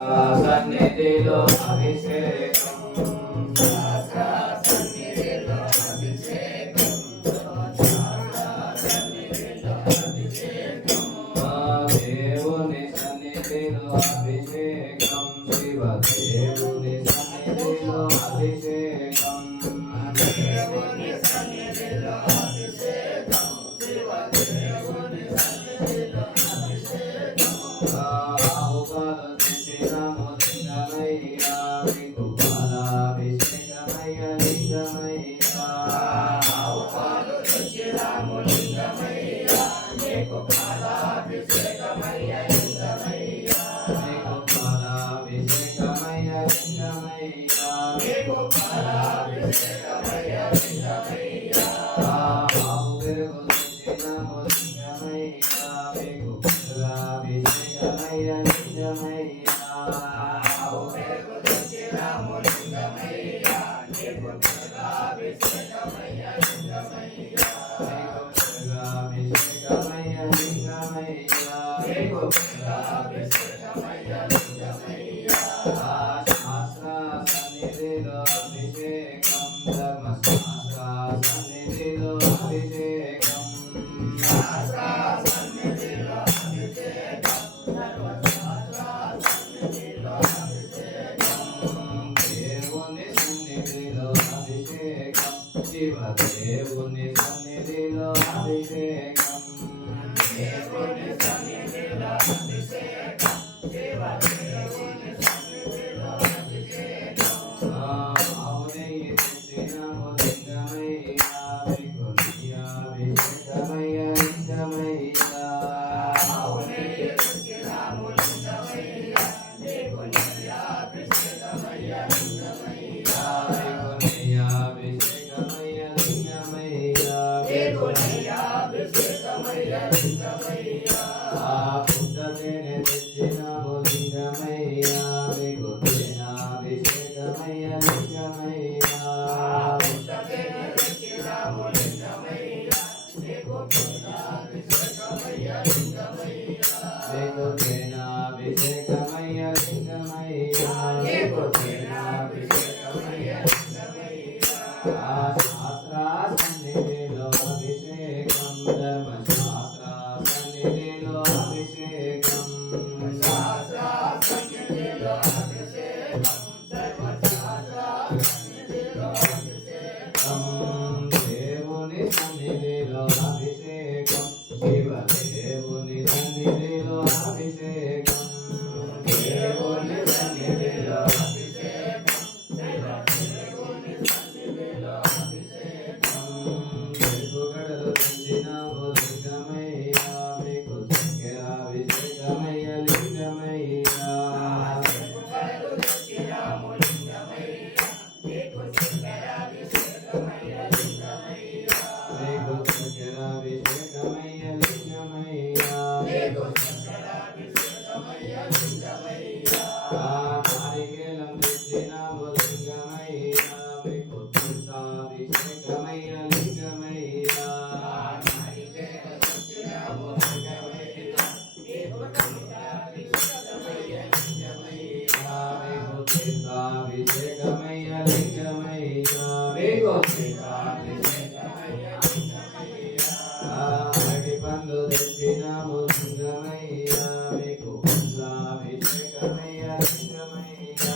సన్నిధిలో అభిషేకం సన్నిధిలో అభిషేకం దేవుని సన్నిధిలో అభిషేకం శివ దేవుని సన్నిధిలో అభిషేకం దేవుని సన్నిధిలో అభిషేకం శివ దేవుని సన్నిధిలో అభిషేకం ఆహుకాల దిశనము లింగమయ్యా మీకు పాలాభిషేకమయ్య లింగమయ్యా ఆహుకాల దిశనము లింగమయ్యా మీకు పాలాభిషేకమయ్య లింగమయ్యా మీకు పాలాభిషేకమయ్య లింగమయ్యా మీకు పాలాభిషేకమయ్య లింగమయ్యా ఆహు పెరుగు దిశనము లింగమయ్యా మీకు పాలాభిషేకమయ్య లింగమయ్యా ఆహు పెరుగు దిశనము లింగమయ్యా మీకు పాలాభిషేకమయ్య లింగమయ్యా అభిషేకమయ్య లింగమయ్యా మీకు అభిషేకమయ్య లింగమయ్యా శాస్త్ర సన్నిధిలో అభిషేకం ధర్మశాస్త్ర సన్నిధిలో అభిషేకం శాస్త్ర సన్నిధిలో అభిషేకం ధర్మశాస్త్ర సన్నిధిలో అభిషేకం దేవుని సన్నిధిలో అభిషేకం శివ దేవుని సన్నిధిలో అభిషేకం దేవుని సన్నిధిలో అభిషేకం శివ దేవుని సన్నిధిలో అభిషేకం అవునయ్య తెచ్చినము లింగమయ్యా మీకు అభిషేకమయ్య లింగమయ్యా అవునయ్య తెచ్చినము లింగమయ్యా మీకు అభిషేకమయ్య లింగమయ్యా అభిషేకమయ్య లింగమయ్యా మీకు అభిషేకమయ్య లింగమయ్యా పుట్టతేనే తెచ్చినము లింగమయ్యా మీకు అభిషేకమయ్య లింగమయ్యా పుట్టతేనే తెచ్చినము లింగమయ్యా మీకు అభిషేకమయ్య లింగమయ్యా మీకు అభిషేకమయ్య లింగమయ్యా మీకు అభిషేకమయ్య లింగమయ్యా శాస్త్ర సన్నిధిలో అభిషేకం ధర్మశాస్త్ర సన్నిధిలో అభిషేకం శాస్త్ర సన్నిధిలో అభిషేకం ధర్మశాస్త్ర సన్నిధిలో అభిషేకం దేవుని సన్నిధిలో అభిషేకం శివ దేవుని సన్నిధిలో అభిషేకం దేవుని సన్నిధిలో అభిషేకం శివ దేవుని సన్నిధిలో అభిషేకం వెలుగుగడలు తెచ్చినము లింగమయ్యా మీకు అభిషేకమయ్య లింగమయ్యా వెలుగుగడలు తెచ్చినము లింగమయ్యా మీకు అభిషేకమయ్య లింగమయ్యా మీకు అభిషేకమయ్య లింగమయ్యా మీకు అభిషేకమయ్య లింగమయ్యా నారికేలం తెచ్చినము లింగమయ్యా మీకు అభిషేకమయ్య లింగమయ్యా నారికేలం తెచ్చినము లింగమయ్యా మీకు అభిషేకమయ్య లింగమయ్యా మీకు అభిషేకమయ్య లింగమయ్యా మీకు అభిషేకమయ్య లింగమయ్యా అరటి పండు తెచ్చినము లింగమయ్యా మీకు అభిషేకమయ్య లింగమయ్యా